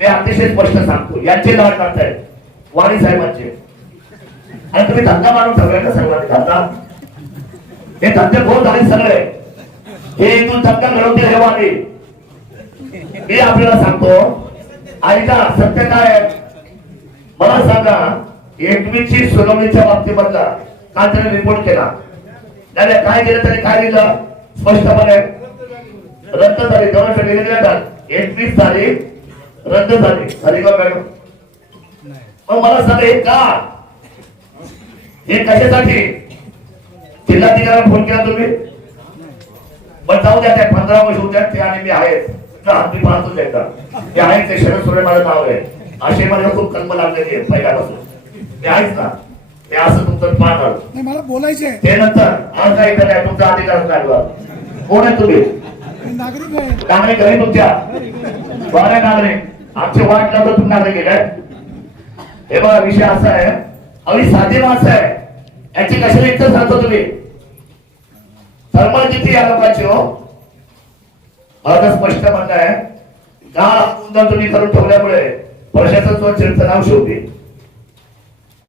मी अतिशय स्पष्ट सांगतो, यांचे लाड करतायत वाणी साहेबांचे, आणि तुम्ही धंदा मारून ठेवलाय ना सर्वांनी धंदा. हे धंदे कोण झाले सगळे, हे इथून धंदा घडवते हे वाणी. मी आपल्याला सांगतो, ऐका सत्य काय आहे मला सांगा. 21ची सुनावणीच्या बाबतीमधला काल त्याने रिपोर्ट केला, नाही काय केलं तरी काय दिलं स्पष्टपणे रद्द झाली. 21 तारीख रद्द झाली का मॅडम? मग मला सांगा हे का, हे कशासाठी? जिल्हाधिकाऱ्याला फोन केला तुम्ही? पण जाऊ द्या, त्या 15 वर्ष होत्या ते आणि मी आहे मी पाहतोच एकदा ते आहे. ते शरद सोडे माझं नाव आहे, असे मला खूप कल्प लागलेली आहे पहिल्यापासून. ते आहेच ना, ते असं तुमचं पाहणार मला बोलायचे ते नंतर. आज काय इथं नाही तुमचा अधिकार काय, कोण आहे तुम्ही? नागरिक आहे. नागरिक घरी तुमच्या बरे नागरिक, आमचे वाट लावलं तुम्ही नागरिक गेले. हे बघा विषय असा आहे, अगदी साधी माणसं आहे, याची कशाला इच्छा सांगतो तुम्ही? थर्मल किती या लोकांची हो? मला तर स्पष्ट म्हणणं आहे, का तुम्ही करून ठेवल्यामुळे प्रशासन स्वच्छतेचं नाव शोधते.